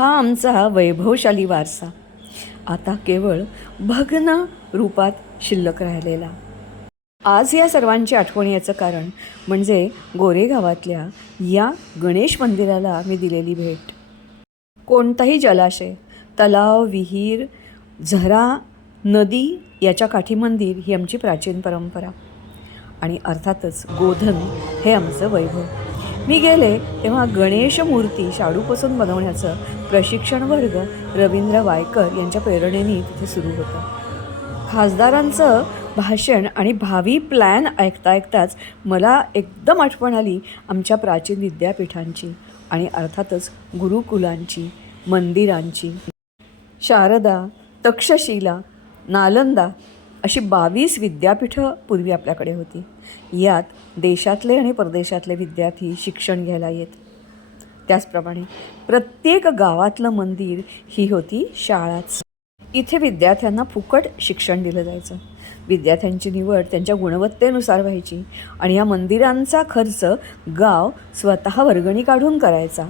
हा आमचा वैभवशाली वारसा. आता केवळ भग्न रूपात शिल्लक राहिलेला. आज या सर्वांची आठवण याचं कारण म्हणजे गोरेगावातल्या या गणेश मंदिराला मी दिलेली भेट. कोणताही जलाशय तलाव विहीर झरा नदी याच्या काठी मंदिर ही आमची प्राचीन परंपरा. आणि अर्थातच गोधन हे आमचं वैभव. मी गेले तेव्हा गणेश मूर्ती शाडूपासून बनवण्याचं प्रशिक्षण वर्ग रवींद्र वायकर यांच्या प्रेरणेने तिथे सुरू होतं. खासदारांचं भाषण आणि भावी प्लॅन ऐकता ऐकताच मला एकदम आठवण आली आमच्या प्राचीन विद्यापीठांची आणि अर्थातच गुरुकुलांची मंदिरांची. शारदा तक्षशिला नालंदा अशी बावीस विद्यापीठं पूर्वी आपल्याकडे होती. यात देशातले आणि परदेशातले विद्यार्थी शिक्षण घ्यायला येत. त्याचप्रमाणे प्रत्येक गावातलं मंदिर ही होती शाळाच. इथे विद्यार्थ्यांना फुकट शिक्षण दिलं जायचं. विद्यार्थ्यांची निवड त्यांच्या गुणवत्तेनुसार व्हायची आणि या मंदिरांचा खर्च गाव स्वतः वर्गणी काढून करायचा.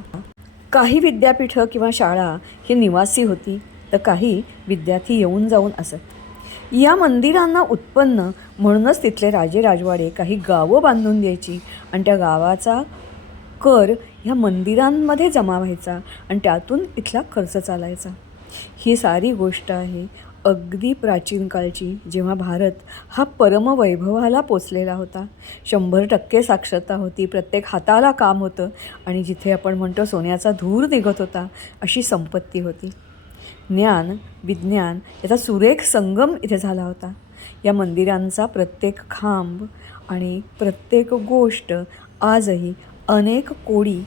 काही विद्यापीठं किंवा शाळा ही निवासी होती तर काही विद्यार्थी येऊन जाऊन असत. या मंदिरांना उत्पन्न म्हणूनच तिथले राजे राजवाडे काही गावं बांधून द्यायची आणि त्या गावाचा कर ह्या मंदिरांमध्ये जमा व्हायचा आणि त्यातून इथला खर्च चालायचा. ही सारी गोष्ट आहे अगदी प्राचीन काळची जेव्हा भारत हा परमवैभवाला पोचलेला होता. शंभर टक्के साक्षरता होती प्रत्येक हाताला काम होतं आणि जिथे आपण म्हणतो सोन्याचा धूर निघत होता अशी संपत्ती होती. ज्ञान विज्ञान याचा सुरेख संगम इथे झाला होता. या मंदिरांचा प्रत्येक खांब आणि प्रत्येक गोष्ट आजही अनेक कोडी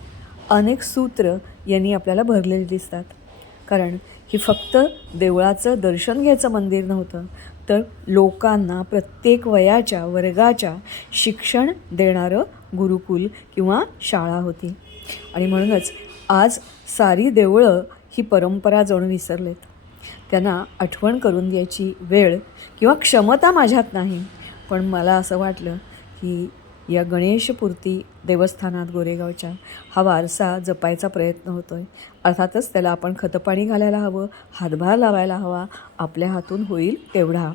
अनेक सूत्र यांनी आपल्याला भरलेली दिसतात. कारण ही फक्त देवळाचं दर्शन घ्यायचं मंदिर नव्हतं तर लोकांना प्रत्येक वयाच्या वर्गाच्या शिक्षण देणारं गुरुकुल किंवा शाळा होती. आणि म्हणूनच आज सारी देवळं ही परंपरा जणू विसरलेत. त्यांना आठवण करून द्यायची वेळ किंवा क्षमता माझ्यात नाही. पण मला असं वाटलं की या गणेशपूर्ती देवस्थानात गोरेगावच्या हा वारसा जपायचा प्रयत्न होतो आहे अर्थातच त्याला आपण खतपाणी घालायला हवं हातभार लावायला हवा आपल्या हातून होईल तेवढा.